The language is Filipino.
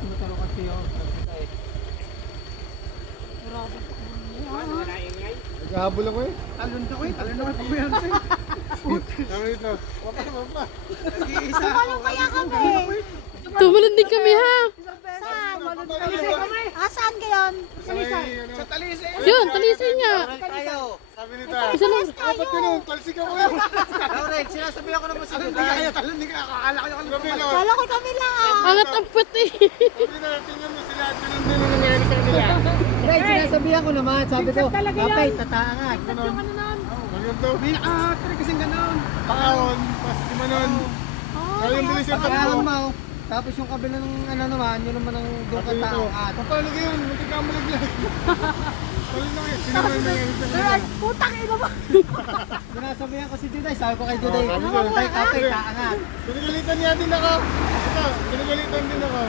kahit motor kasi yun. Naghahabol ako eh. Talon ako po yan. Sabi ito. Wapa. Tumalong kaya kami. Tumalon din kami ha. Saan? Saan kayon? Sa talisay. Yun, talisay nga. Sabi nito. Dapat ko nung talsik ako yun. Laurel, sinasabi ako naman sa Duday. Talon din ka. Akala ko yung Sabi nito. Kala ko kami lang. Angat ang puti. Sabi nito. Tingnan mo sila. Ganun din ang nangyari sa kanila. Right, sinasabihan ko naman. Sabi ko, kapay, tataangat. Ganun. Ganun to. May nakakatari kasing gano'n. Paon. Tapos di manon. Kaya yung bilis yung Pagkaon takbo. mo. Tapos yung kabila ng ano naman, yun naman ang doon ka taangat. Paano yun? Muntik ka malaglag. Wala na kayo. Sinaman na yan sa kanila. Putang ina mo. Sinasabihan ko si Duday. Sabi ko kay Duday, sabi ko, kapay, taangat. Pinagalitan niya din ako. Ito, pinagalitan din ako.